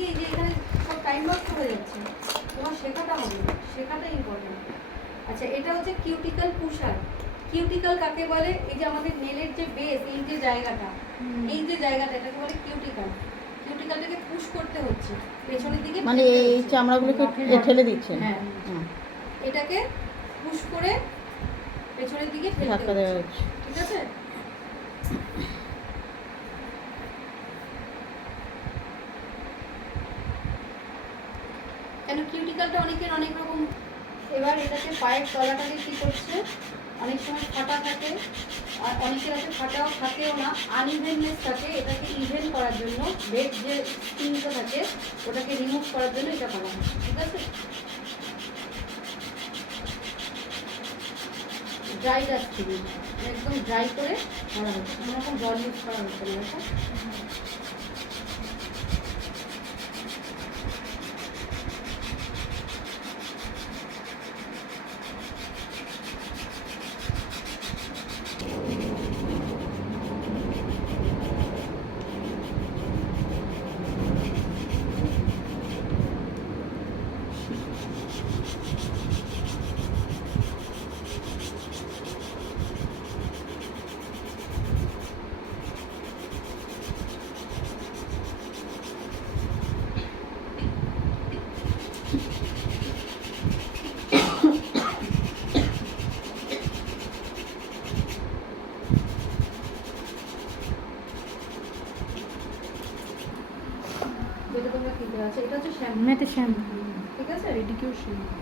কি এই যে এখানে সব টাইম নষ্ট হয়ে যাচ্ছে, তোমার শেখাটা হবে, শেখাটা ইম্পর্টেন্ট। আচ্ছা, এটা হচ্ছে কিউটিক্যাল পুশার। কিউটিক্যাল কাকে বলে? এই যে আমাদের নেলের যে বেস, এই যে জায়গাটা, এই যে জায়গাটা, এটাকে বলে কিউটিক্যাল। কিউটিক্যালটাকে পুশ করতে হচ্ছে পেছনের দিকে, মানে এই চামড়াগুলোকে ঠেলে দিচ্ছে। হ্যাঁ, এটাকে পুশ করে পেছনের দিকে ঠেলতে হচ্ছে, ঠিক আছে? কেন কিউটিক্যালটা অনেকের অনেক রকম। এবার এটাকে পায়ের তলাটাকে কি করছে, অনেক সময় ফাটা থাকে, আর অনেকের আছে ফাটাও থাকেও না, আনইভেননেস থাকে। এটাকে ইভেন করার জন্য, বেড যে স্কিনটা থাকে ওটাকে রিমুভ করার জন্য এটা করা হয়, ঠিক আছে? ড্রাই ডাস্টিং, একদম ড্রাই করে করা হচ্ছে, কোনো রকম জল ইউজ করা হচ্ছে না এটা। যেটা তোমরা কিনতে আছে, এটা হচ্ছে শ্যাম্পু, এটা শ্যাম্পু, ঠিক আছে? Pedicure shampoo.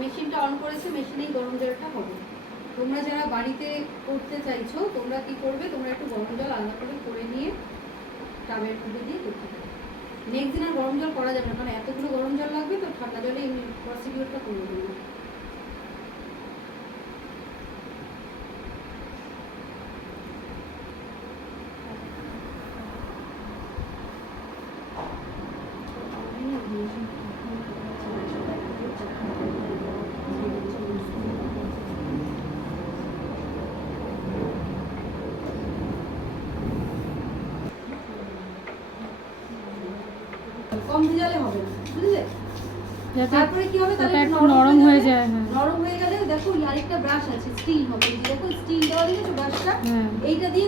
মেশিনটা অন করেছে, মেশিনেই গরম জলটা হবে। তোমরা যারা বাড়িতে করতে চাইছো, তোমরা কি করবে, তোমরা একটু গরম জল আলাদা করে নিয়ে টাবের মধ্যে দিয়ে করতে পারো। নেক্সট দিন আর গরম জল করা যাবে না, কারণ এতগুলো গরম জল লাগবে, তো ঠান্ডা জলে এই প্রসিডিউরটা করে দেবো। কম ভিজালে হবে না, বুঝলে? তারপরে কি হবে, তাহলে একটু নরম হয়ে যায়। হ্যাঁ, নরম হয়ে গেলে দেখো আরেকটা ব্রাশ আছে, স্টিল হবে, দেখো স্টিল দেওয়া দিয়েছো ব্রাশটা, এইটা দিয়ে